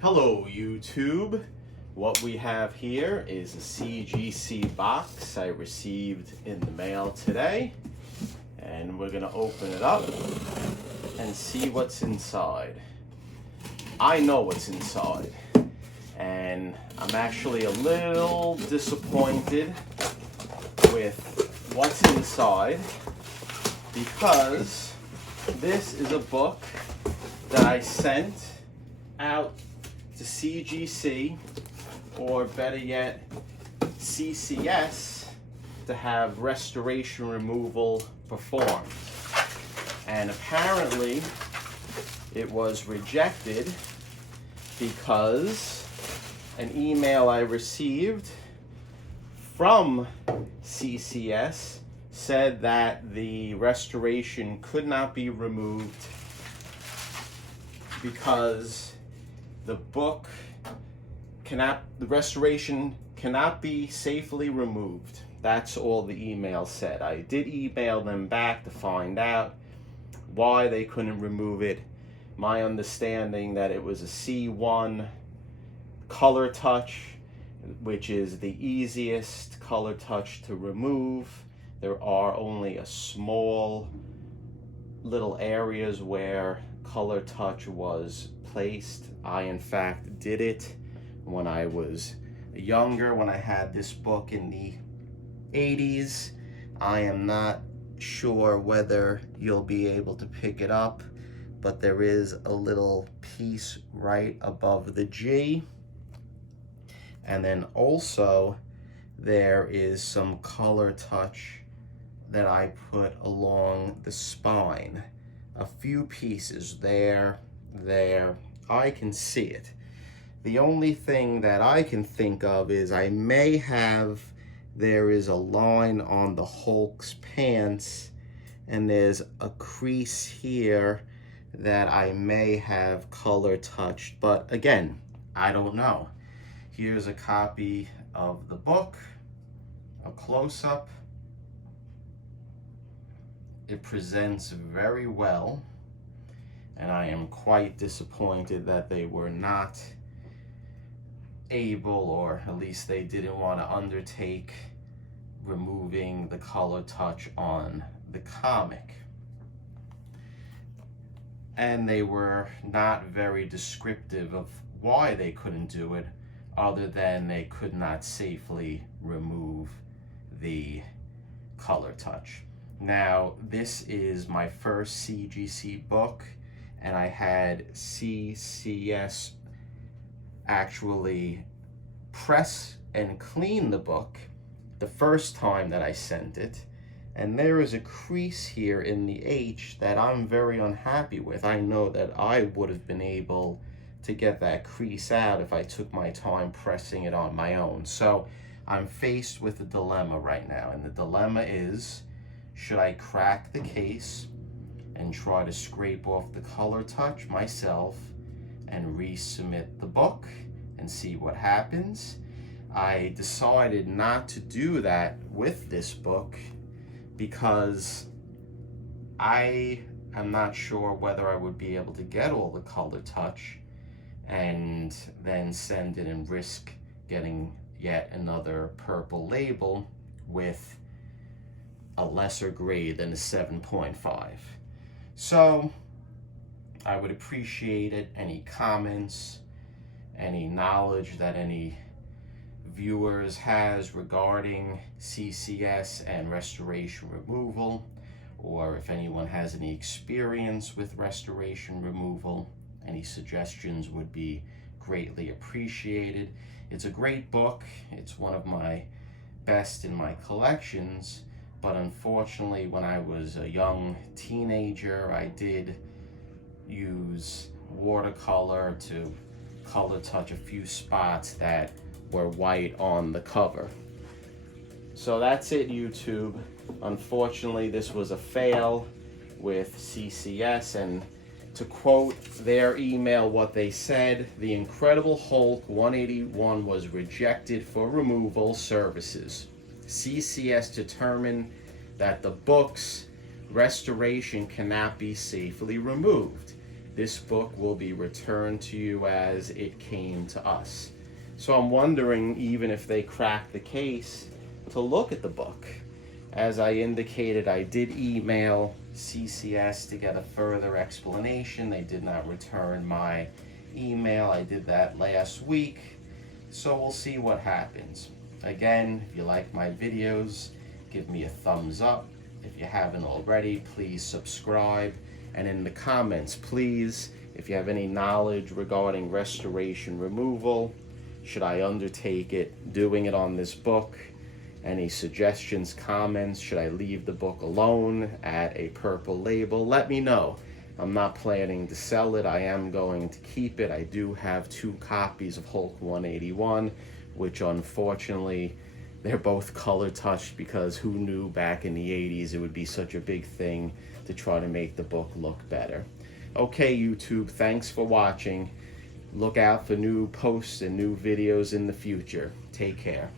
Hello YouTube. What we have here is a CGC box I received in the mail today, and we're gonna open it up and see what's inside. I know what's inside, and I'm actually a little disappointed with what's inside because this is a book that I sent out to CGC, or better yet, CCS, to have restoration removal performed. And apparently it was rejected because an email I received from CCS said that the restoration could not be removed because the restoration cannot be safely removed. That's all the email said. I did email them back to find out why they couldn't remove it. My understanding that it was a C1 color touch, which is the easiest color touch to remove. There are only a small little areas where color touch was placed. I in fact did it when I was younger, when I had this book in the 80s. I am not sure whether you'll be able to pick it up, but there is a little piece right above the G, and then also there is some color touch that I put along the spine. A few pieces there. I can see it. The only thing that I can think of is there is a line on the Hulk's pants, and there's a crease here that I may have color touched, but again, I don't know. Here's a copy of the book, a close-up. It presents very well, and I am quite disappointed that they were not able, or at least they didn't want to undertake removing the color touch on the comic. And they were not very descriptive of why they couldn't do it, other than they could not safely remove the color touch. Now, this is my first CGC book, and I had CCS actually press and clean the book the first time that I sent it, and there is a crease here in the H that I'm very unhappy with. I know that I would have been able to get that crease out if I took my time pressing it on my own. So I'm faced with a dilemma right now, and the dilemma is, should I crack the case and try to scrape off the color touch myself and resubmit the book and see what happens? I decided not to do that with this book because I am not sure whether I would be able to get all the color touch and then send it and risk getting yet another purple label with a lesser grade than a 7.5. So I would appreciate it, any comments, any knowledge that any viewers has regarding CCS and restoration removal, or if anyone has any experience with restoration removal, any suggestions would be greatly appreciated. It's a great book. It's one of my best in my collections. But unfortunately, when I was a young teenager, I did use watercolor to color touch a few spots that were white on the cover. So that's it, YouTube. Unfortunately, this was a fail with CCS, and to quote their email, what they said, the Incredible Hulk 181 was rejected for removal services. CCS determined that the book's restoration cannot be safely removed. this book will be returned to you as it came to us. So I'm wondering even if they cracked the case to look at the book. As I indicated, I did email CCS to get a further explanation. They did not return my email. I did that last week. So we'll see what happens. Again, if you like my videos, give me a thumbs up. If you haven't already, please subscribe. And in the comments, please, if you have any knowledge regarding restoration removal, should I undertake it, doing it on this book? Any suggestions, comments? Should I leave the book alone, add a purple label? Let me know. I'm not planning to sell it. I am going to keep it. I do have 2 copies of Hulk 181, which unfortunately, they're both color touched because who knew back in the 80s it would be such a big thing to try to make the book look better. Okay, YouTube, thanks for watching. Look out for new posts and new videos in the future. Take care.